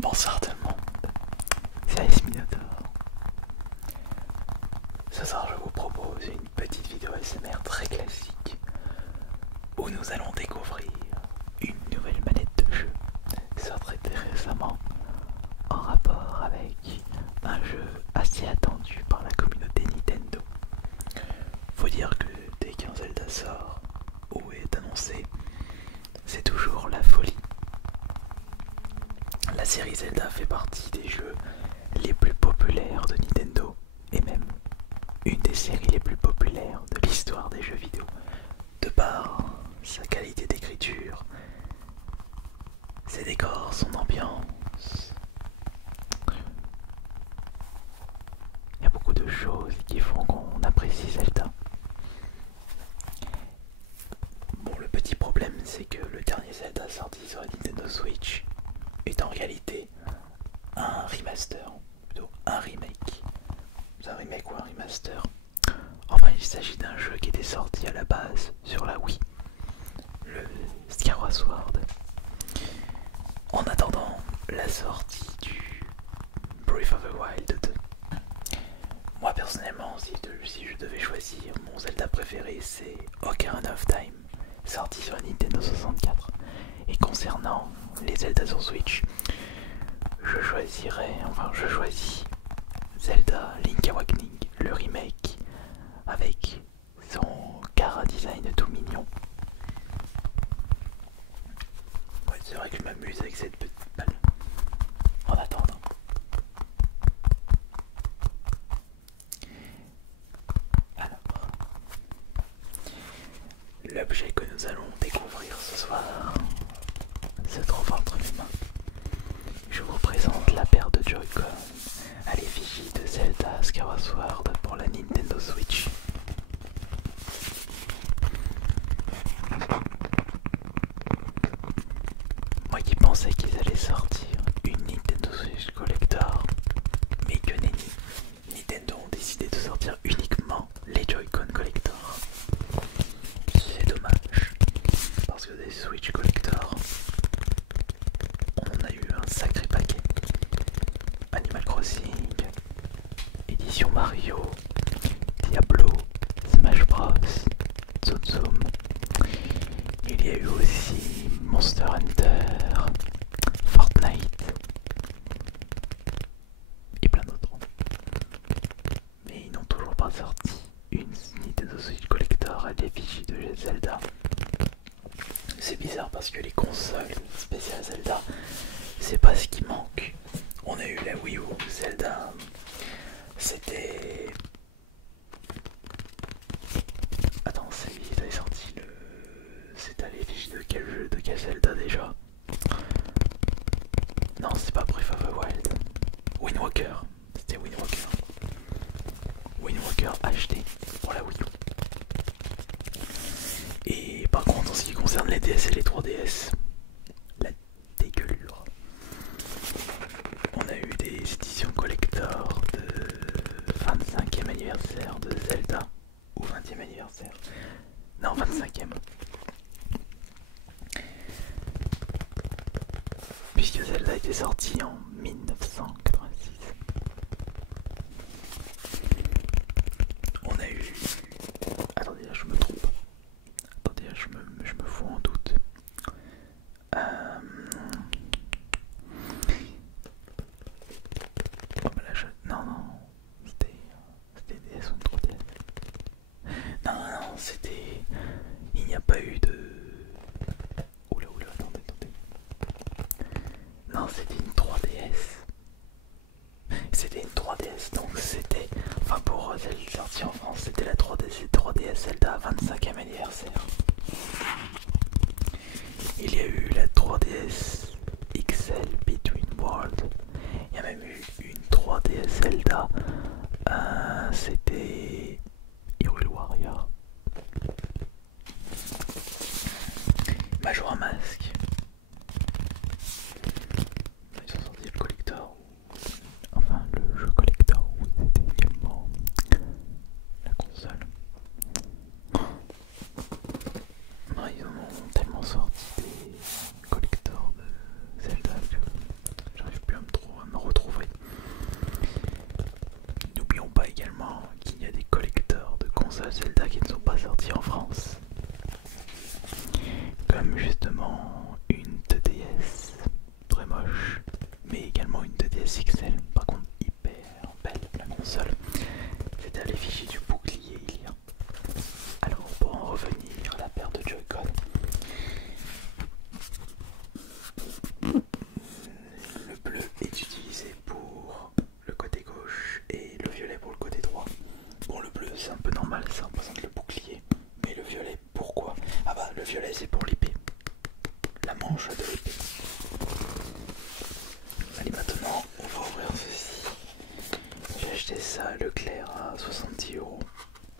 Bonsoir tout le monde, c'est Ice Minotaur. Ce soir je vous propose une petite vidéo ASMR très classique où nous allons découvrir une nouvelle manette de jeu sortie très récemment en rapport avec un jeu assez attendu par la communauté Nintendo. Faut dire que dès qu'un Zelda sort ou est annoncé, c'est toujours la folie. La série Zelda fait partie des jeux les plus populaires de Nintendo et même une des séries les plus populaires de l'histoire des jeux vidéo, de par sa qualité d'écriture, ses décors, son ambiance. Il y a beaucoup de choses qui font qu'on apprécie Zelda. Bon, le petit problème, c'est que le dernier Zelda sorti sur la Nintendo Switch est en réalité un remaster, plutôt un remake. C'est un remake ou un remaster. Enfin, il s'agit d'un jeu qui était sorti à la base sur la Wii, le Skyward Sword. En attendant la sortie du Breath of the Wild 2. Moi personnellement, si je devais choisir mon Zelda préféré, c'est Ocarina of Time, sorti sur la Nintendo 64. Et concernant les Zelda sur Switch, je choisis Zelda Link Awakening, le remake, avec son cara design tout mignon. Ouais, c'est vrai que je m'amuse avec cette petite balle. En attendant. Alors, l'objet que nous allons découvrir ce soir se trouve entre mes mains. Je vous présente la paire de Joy-Con à l'effigie de Zelda Skyward Sword pour la Nintendo Switch. Moi qui pensais qu'ils allaient sortir une Nintendo Switch Collector, mais que nenni, Nintendo ont décidé de sortir uniquement les Joy-Con Collector. C'est dommage, parce que des Switch Collector, on en a eu un sacré paquet. Animal Crossing, Édition Mario, Diablo, Smash Bros, Zoom Zoom. Il y a eu aussi Monster Hunter, Fortnite et plein d'autres. Mais ils n'ont toujours pas sorti une Nintendo Switch Collector à l'effigie de Zelda. C'est bizarre parce que les consoles spéciales Zelda, c'est pas ce qui manque. On a eu la Wii U Zelda, c'était... Attends, il est sorti le... C'est à l'effigie de quel jeu, de quel Zelda déjà? Non, c'est pas Breath of the Wild. Wind Waker, c'était Wind Waker. Wind Waker HD pour la Wii U. Et par contre, en ce qui concerne les DS et les 3DS, la dégueulure. On a eu des éditions collector de 25e anniversaire de Zelda, ou 20e anniversaire. Non, 25e. Puisque Zelda était sorti en 1986. On a eu... Attendez, là je me trompe. Attendez, là je me fous en doute. Oh, bah là, non, c'était DS ou une 3DS. Non, c'était... Il n'y a pas eu de... Oula, attendez. Non, c'était une 3DS. C'était une 3DS, donc c'était... Enfin, pour Zelda sortie en France, c'était la 3DS Zelda 25e anniversaire. Il y a eu la 3DS XL Between Worlds. Il y a même eu une 3DS Zelda. C'était Hyrule Warrior. Majora Mask. Ils ont sorti le collector. Enfin, le jeu collector. C'était également la console. Non, ils en ont tellement sorti des collectors consoles Zelda qui ne sont pas sorties en France. Comme justement une 2DS très moche, mais également une 2DS XL, par contre hyper belle la console. C'était à l'effigie du bouclier il y a. Alors pour en revenir à la paire de Joy-Con, le bleu est utilisé pour le côté gauche et le violet pour le côté droit. Bon, le bleu c'est un peu normal, ça représente le bouclier, mais le violet pourquoi? Ah bah le violet c'est pour l'épée, la manche de l'épée. Allez, maintenant on va ouvrir ceci. J'ai acheté ça à Leclerc à 70€,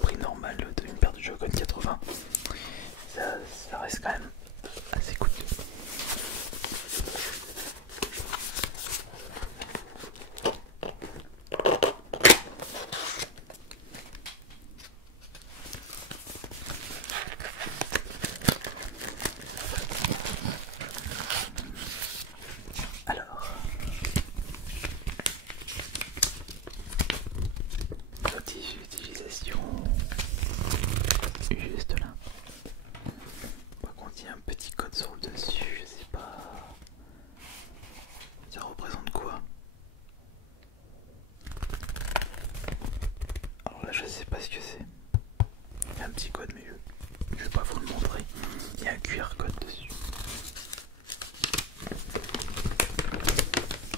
prix normal d'une paire de Joy-Con 80. Ça reste quand même assez coûteux. Alors, notice d'utilisation juste là. Par contre, il y a un petit code sur le dessus, je sais pas. Ça représente quoi? Alors là, je sais pas ce que c'est. Il y a un petit code, mais je vais pas vous le montrer. Il y a un QR code dessus.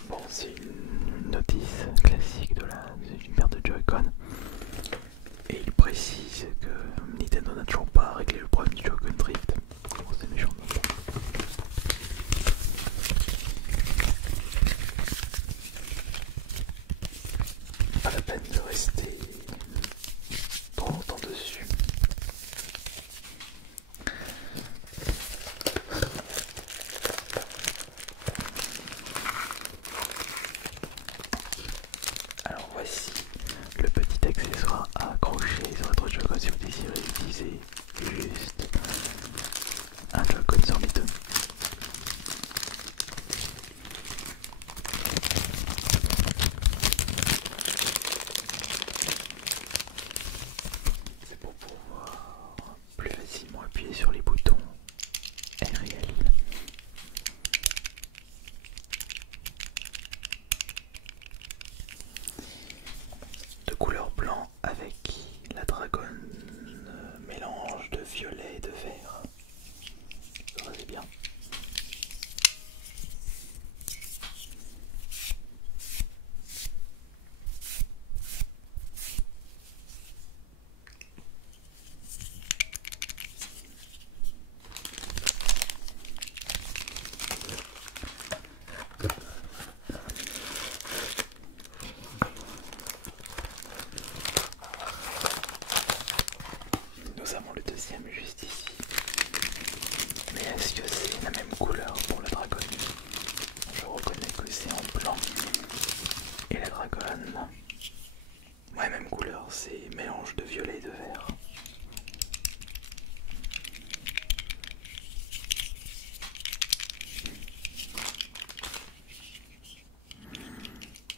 Bon, c'est une notice classique d'une paire de Joy-Con. Et il précise que Nintendo n'a toujours pas réglé le problème du Joy-Con Drift. Oh, c'est méchant. Pas la peine de rester trop longtemps dessus. Alors voici le petit accessoire à accrocher sur votre Joy-Con si vous désirez utiliser juste un Joy-Con sur les deux. C'est pour pouvoir plus facilement appuyer sur les boutons RL. De couleur blanc avec la dragonne mélange de violet et de vert. Ça c'est bien. Nous avons le deuxième juste ici. Mais est-ce que c'est la même couleur pour la dragonne? Je reconnais que c'est en blanc. Et la dragonne, ouais, même couleur, c'est mélange de violet et de vert.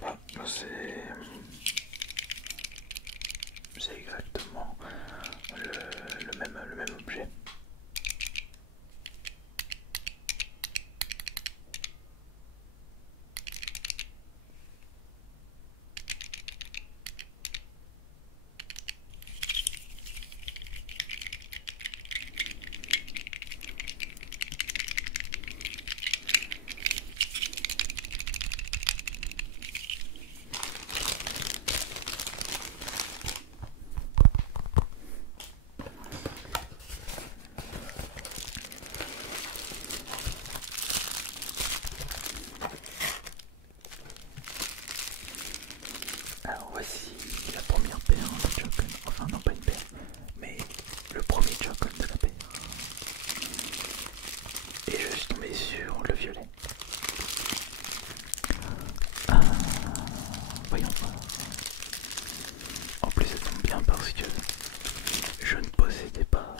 Ah, c'est exactement le même objet. Alors voici la première paire de Joy-Con, enfin non pas une paire, mais le premier Joy-Con de la paire. Et je suis tombé sur le violet. Voyons voir. En plus ça tombe bien parce que je ne possédais pas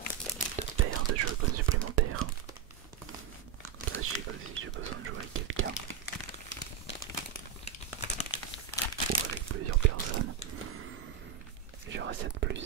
de paire de Joy-Con supplémentaires. Sachez que si j'ai besoin de jouer avec quelqu'un ou avec plusieurs personnes, j'aurai 7 plus.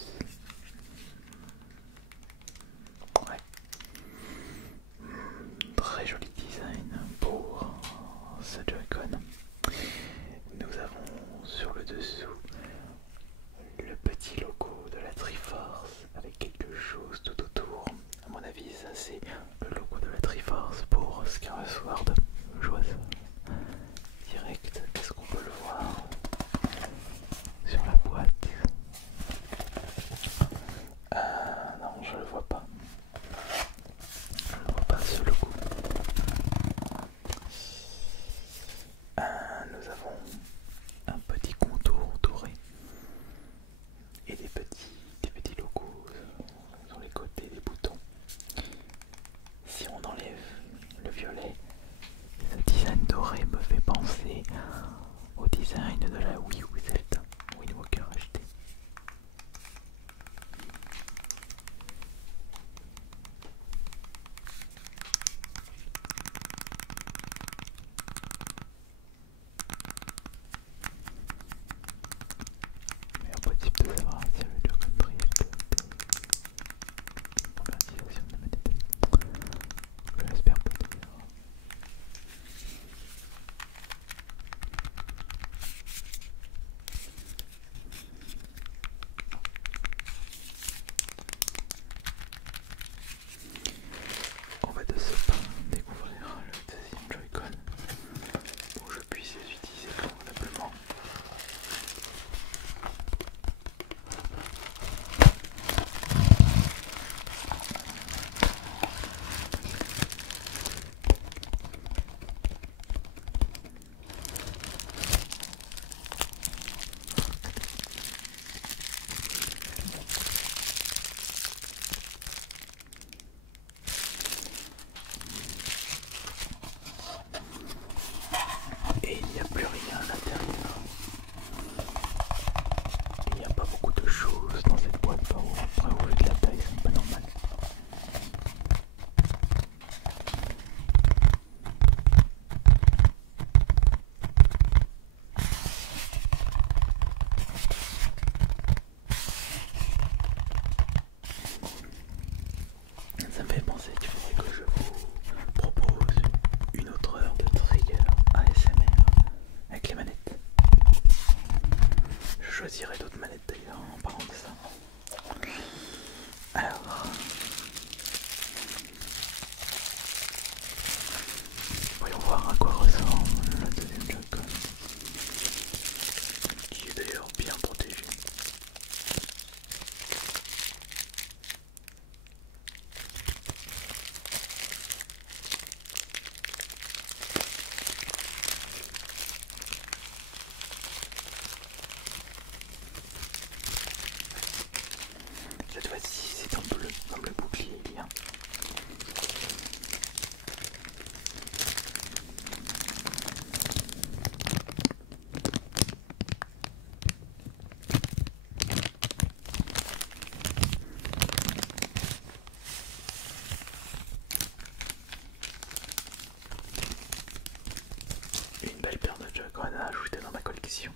Joy-Con à ajouter dans ma collection.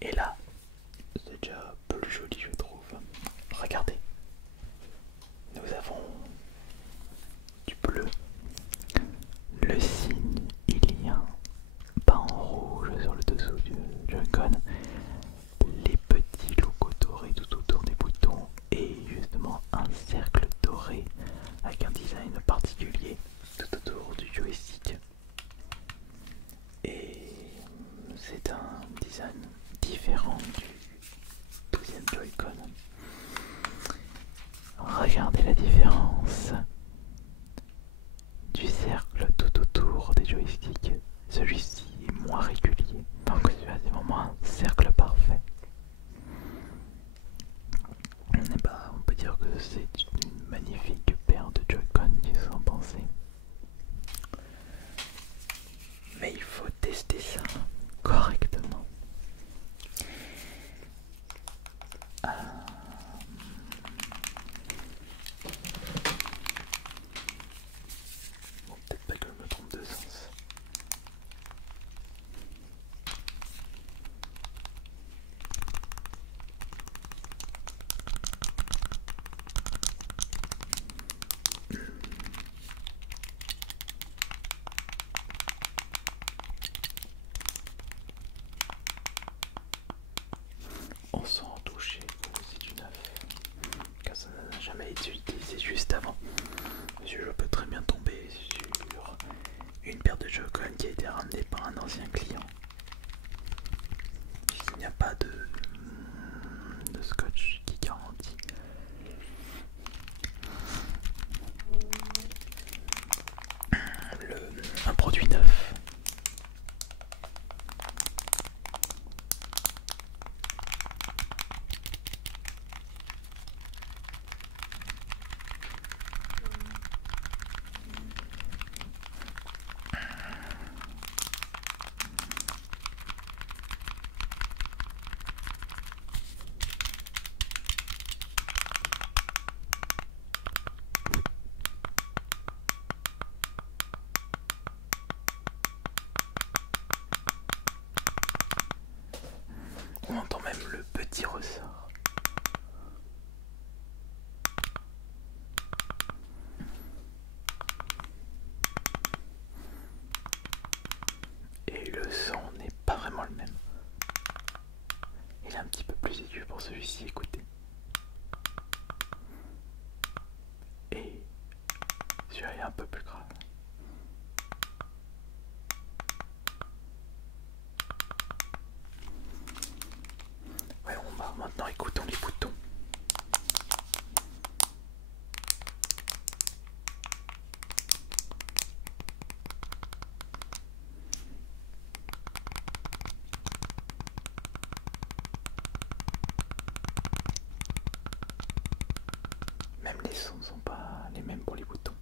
Et là, c'est déjà plus joli, je trouve. Regardez, nous avons du bleu, le signe ilien peint en rouge sur le dessous du Joy-Con, les petits logos dorés tout autour des boutons et justement un cercle doré avec un design particulier tout autour du joystick. Et c'est un design différent du deuxième Joy-Con. Regardez la différence du cercle tout autour des joysticks. Celui-ci est moins régulier, donc c'est vraiment un cercle parfait. Et bah, on peut dire que c'est une magnifique paire de Joy-Con qui sont pensés. Mais il faut tester ça correctement. Bon, peut-être pas que je me trompe de sens. On sent touché que c'est du neuf, car ça n'a jamais été utilisé juste avant. Monsieur, je peux très bien tomber sur une paire de Joy-Con qui a été ramenée par un ancien client. Il n'y a pas de scotch qui garantit. Un produit neuf. On entend même le petit ressort. Et le son n'est pas vraiment le même. Il est un petit peu plus aigu pour celui-ci, écoutez. Et celui-là est un peu plus grave. Ouais, on va maintenant écoutons les boutons. Même les sons ne sont pas les mêmes pour les boutons.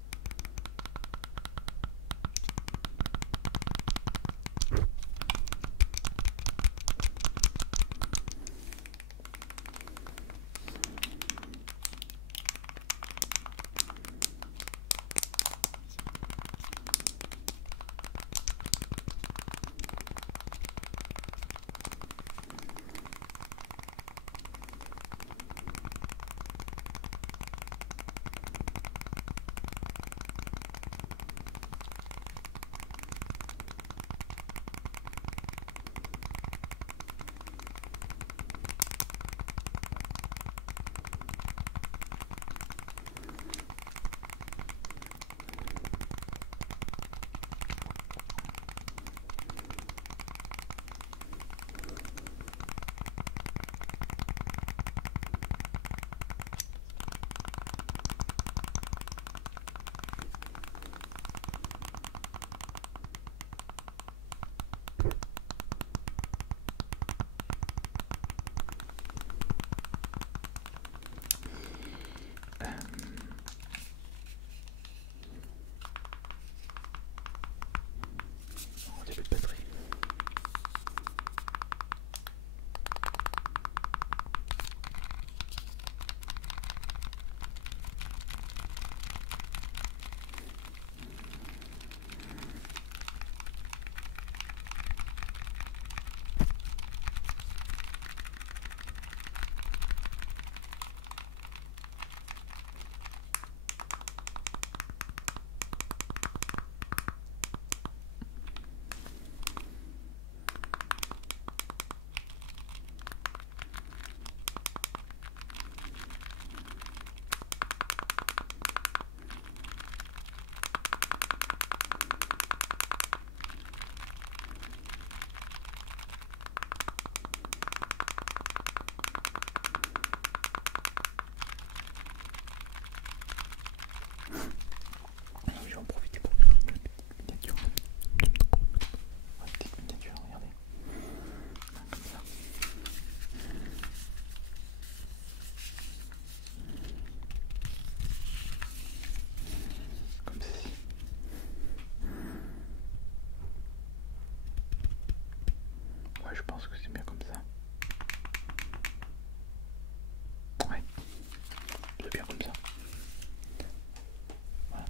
je pense que c'est bien comme ça. Ouais, c'est bien comme ça. Voilà.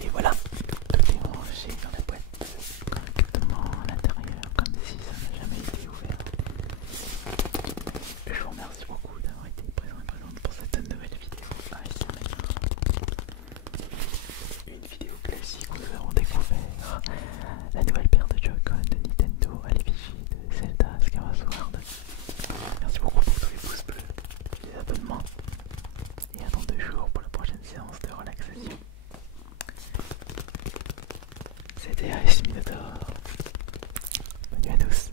Et voilà, tout est rangé dans la boîte correctement à l'intérieur, comme si ça n'a jamais été ouvert. Je vous remercie beaucoup d'avoir été présent et présente pour cette nouvelle vidéo ASMR. Une vidéo classique où nous avons découvert la nouvelle paire de Joy-Con de Nintendo à l'effigie de Zelda Skyward Sword. Merci beaucoup pour tous les pouces bleus, les abonnements, et à dans 2 jours pour la prochaine séance de relaxation. C'était AS Minotaur. Bonne nuit à tous.